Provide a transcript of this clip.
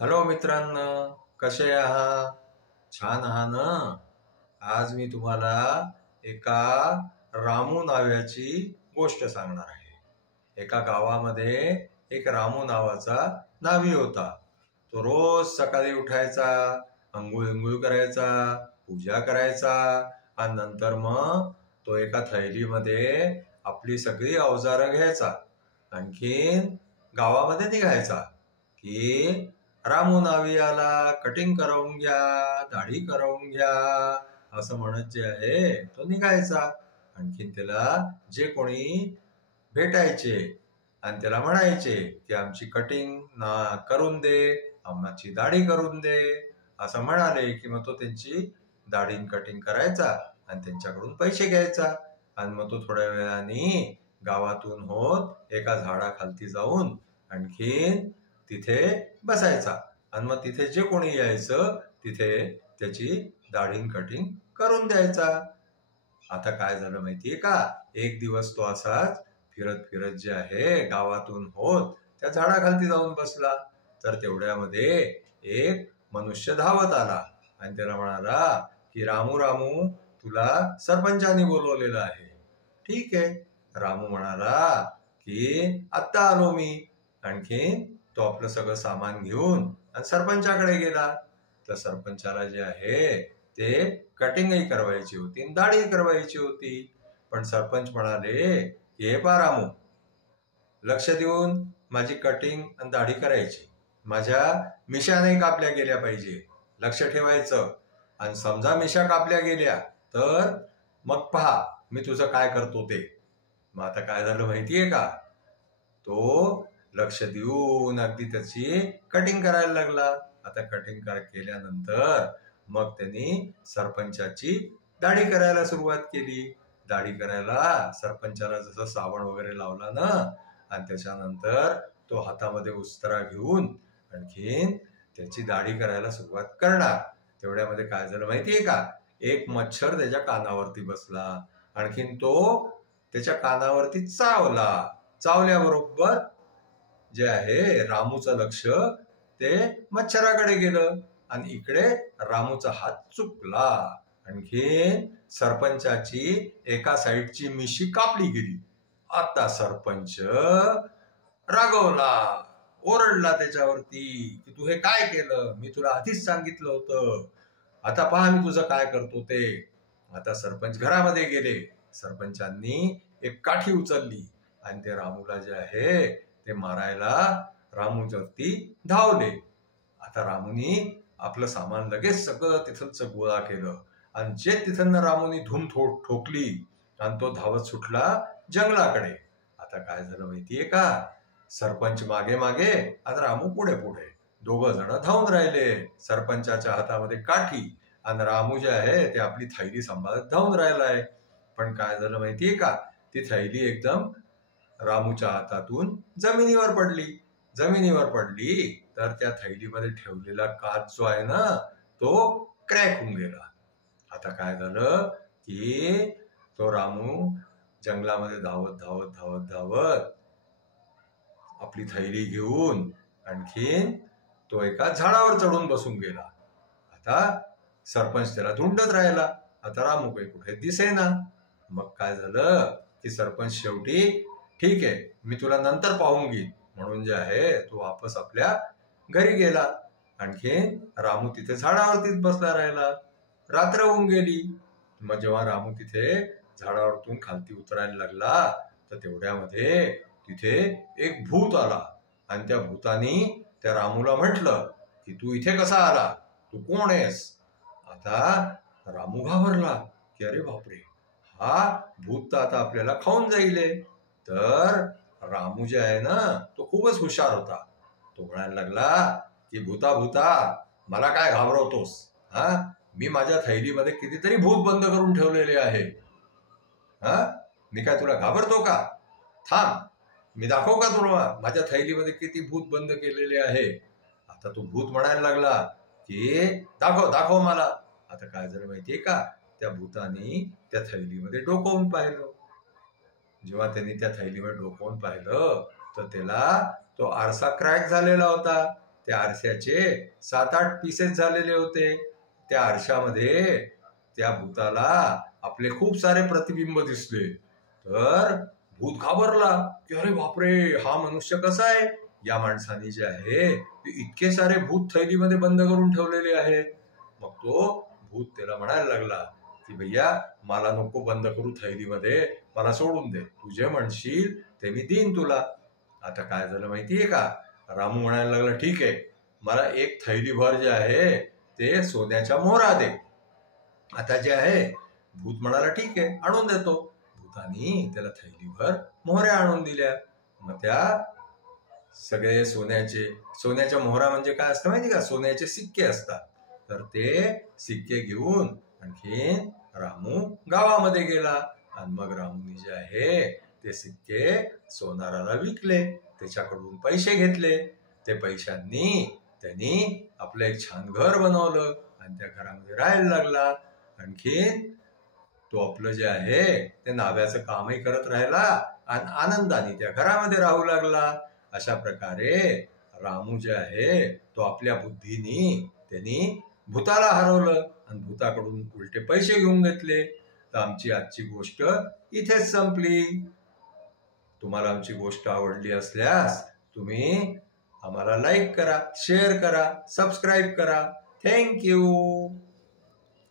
Hello मित्रांनो, कसे आहात? छान आहात ना? आज मी तुम्हाला एका रामू नावाची गोष्ट सांगणार आहे. एका गावामध्ये एक रामू नावाचा न्हावी होता. तो रोज सकाळी उठायचा, अंघोळ अंघोळ करायचा, पूजा करायचा आणि नंतर मग तो एका थैलीमध्ये आपली सगळी अवजारं घ्यायचा. आणखीन गावामध्ये निघायचा की रामू नावी आला, कटिंग करवून घ्या, दाढी करवून घ्या असं म्हणत जे आहे तो निघायचा. आणखीन त्याला जे कोणी भेटायचे आणि त्याला म्हणायचे की आमची कटिंग करून दे, आमची दाढी करून दे असं म्हणाले की मग तो त्यांची दाढी कटिंग करायचा आणि त्यांच्याकडून पैसे घ्यायचा. आणि मग तो थोड्या वेळाने गावातून होत एका झाडाखालती जाऊन आणखीन तिथे बसायचा आणि मग तिथे जे कोणी यायचं तिथे त्याची दाढी कटिंग करून द्यायचा. आता काय झालं माहितीये का, एक दिवस तो असाच फिरत फिरत जे आहे गावातून होत त्या झाडाखालती जाऊन बसला. तर तेवढ्यामध्ये एक मनुष्य धावत आला आणि त्याला म्हणाला की रामू रामू, तुला सरपंचाने बोलवलेलं आहे. ठीक आहे, रामू म्हणाला की आत्ता आलो मी. आणखीन तो आपलं सगळं सामान घेऊन आणि सरपंचाकडे गेला. तर सरपंचाला जे आहे ते कटिंगही करवायची होती, दाढी करवायची होती. पण सरपंच म्हणाले, हे पा रामू, लक्ष देऊन माझी कटिंग आणि दाढी करायची, माझ्या मिशा नाही कापल्या गेल्या पाहिजे, लक्ष ठेवायचं. आणि समजा मिशा कापल्या गेल्या तर मग पहा मी तुझं काय करतो ते. मग आता काय झालं माहितीये का, तो लक्ष देऊन अगदी त्याची कटिंग करायला लागला. आता कटिंग केल्यानंतर मग त्यांनी सरपंचाची दाढी करायला सुरुवात केली. दाढी करायला सरपंचाला जसं साबण वगैरे लावला ना, आणि त्याच्यानंतर तो हातामध्ये उस्तरा घेऊन आणखीन त्याची दाढी करायला सुरुवात करणार. तेवढ्यामध्ये काय झालं माहितीये का, एक मच्छर त्याच्या कानावरती बसला. आणखीन तो त्याच्या कानावरती चावला. चावल्याबरोबर जे आहे रामूचं लक्ष ते मच्छराकडे गेलं आणि इकडे रामूचा हात चुकला. आणखीन सरपंचाची एका साईडची मिशी कापली गेली. आता सरपंच रागवला, ओरडला त्याच्यावरती की तू हे काय केलं, मी तुला आधीच सांगितलं होतं, आता पहा मी तुझं काय करतो ते. आता सरपंच घरामध्ये गेले. सरपंचांनी एक काठी उचलली आणि ते रामूला जे आहे ते मारायला रामूवरती धावले. आता रामूनी आपलं सामान लगेच सगळं तिथलचं गोळा केलं आणि जे तिथं रामूनी धूम ठोकली आणि तो धावत सुटला जंगलाकडे. आता काय झालं माहितीये का, सरपंच मागे मागे आणि रामू पुढे पुढे, दोघं जण धावून राहिले. सरपंचाच्या हातामध्ये काठी आणि रामू जे आहे ते आपली थैली सांभाळत धावून राहिलाय. पण काय झालं माहितीये का, ती थैली एकदम रामूच्या हातातून जमिनीवर पडली. जमिनीवर पडली तर त्या थैलीमध्ये ठेवलेला काच जो आहे ना तो क्रॅक होऊन गेला. आता काय झालं की तो रामू जंगलामध्ये धावत धावत धावत धावत आपली थैली घेऊन आणखीन तो एका झाडावर चढून बसून गेला. आता सरपंच त्याला धुंडत राहिला. आता रामू काही कुठे दिसेना. मग काय झालं की सरपंच शेवटी ठीक आहे मी तुला नंतर पाहून घेईन म्हणून जे आहे तो वापस आपल्या घरी गेला. आणखीन रामू तिथे झाडावरतीच बसला राहिला. रात्र होऊन गेली. मग जेव्हा रामू तिथे झाडावरतून खालती उतरायला लागला तर तेवढ्यामध्ये तिथे एक भूत आला आणि त्या भूतानी त्या रामूला म्हटलं की तू इथे कसा आला, तू कोण आहेस. आता रामू घाबरला की अरे बापरे, हा भूत तर आता आपल्याला खाऊन जाईल. तर रामू जे आहे ना तो खूपच हुशार होता. तो म्हणायला लागला की भूता भूता मला काय घाबरवतोस, हा मी माझ्या थैलीमध्ये कितीतरी भूत बंद करून ठेवलेले आहे, हा मी काय तुला घाबरतो का, थांब मी दाखवू का तुला माझ्या थैलीमध्ये किती भूत बंद केलेले आहे. आता तो भूत म्हणायला लागला की दाखव दाखव मला. आता काय झालं माहितीये का, त्या भूताने त्या थैलीमध्ये डोकावून पाहिलं. जेव्हा त्यांनी त्या थैलीमध्ये डोकावून पाहिलं तर त्याला तो आरसा क्रॅक झालेला होता. त्या आरशाचे 7-8 पीसेस झालेले होते. त्या आरशामध्ये त्या भूताला आपले खूप सारे प्रतिबिंब दिसले. तर भूत घाबरला की अरे बापरे, हा मनुष्य कसा आहे. या माणसाने जे आहे ते इतके सारे भूत थैलीमध्ये बंद करून ठेवलेले आहे. मग तो भूत त्याला म्हणायला लागला की भैया, मला नको बंद करू थैलीमध्ये, मला सोडून दे, तू जे म्हणशील ते मी देईन तुला. आता काय झालं माहितीये का, रामू म्हणायला लागला ठीक आहे, मला एक थैलीभर जे आहे ते सोन्याच्या मोहरा दे. आता जे आहे भूत म्हणाला ठीक आहे, आणून देतो. भूतानी त्याला थैलीभर मोहऱ्या आणून दिल्या. मग त्या सगळे सोन्याच्या मोहरा म्हणजे काय असतं माहिती का, सोन्याचे सिक्के असतात. तर ते सिक्के घेऊन आणखीन रामू गावामध्ये गेला आणि मग रामूने जे आहे ते सिक्के सोनाराला विकले, त्याच्याकडून पैसे घेतले. ते पैशांनी त्यांनी आपलं एक छान घर बनवलं आणि त्या घरामध्ये राहायला लागला. आणखीन तो आपलं जे आहे ते नाव्याचं कामही करत राहिला आणि आनंदाने त्या घरामध्ये राहू लागला. अशा प्रकारे रामू जे आहे तो आपल्या बुद्धीने त्यांनी भूताला हरवलं आणि भूताकडून उलटे पैसे घेऊन घेतले. तर आमची आजची गोष्ट इथेच संपली. तुम्हाला आमची गोष्ट आवडली असल्यास तुम्ही आम्हाला लाईक करा, शेअर करा, सबस्क्राईब करा. थँक्यू.